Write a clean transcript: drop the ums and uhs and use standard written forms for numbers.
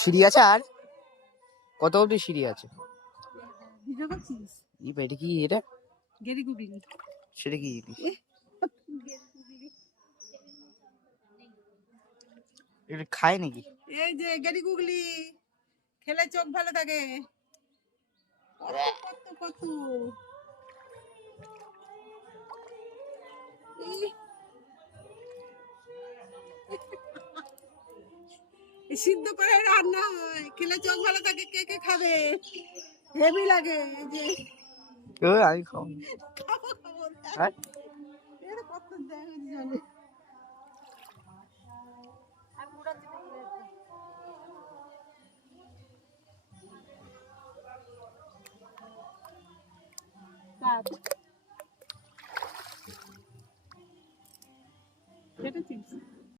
সিঁড়ি আছে আর কত অবধি সিঁড়ি আছে? ভিডিও করছিস? এটা কি এটা? গেরি গুগলি। সেটা কি? এটা খায় নাকি? এই যে গেরি গুগলি খেলে চোখ ভালো থাকে। কত কত কত সিদ্ধ করে রান্না হয়, খেলে চোখ ভালো থাকে। কে কে খাবে? হেভি লাগে। এই যে আমি খাবো। খাবো খাবো। এর কত দেখো জানে। আর মুড়া চিপস কেটেছিস?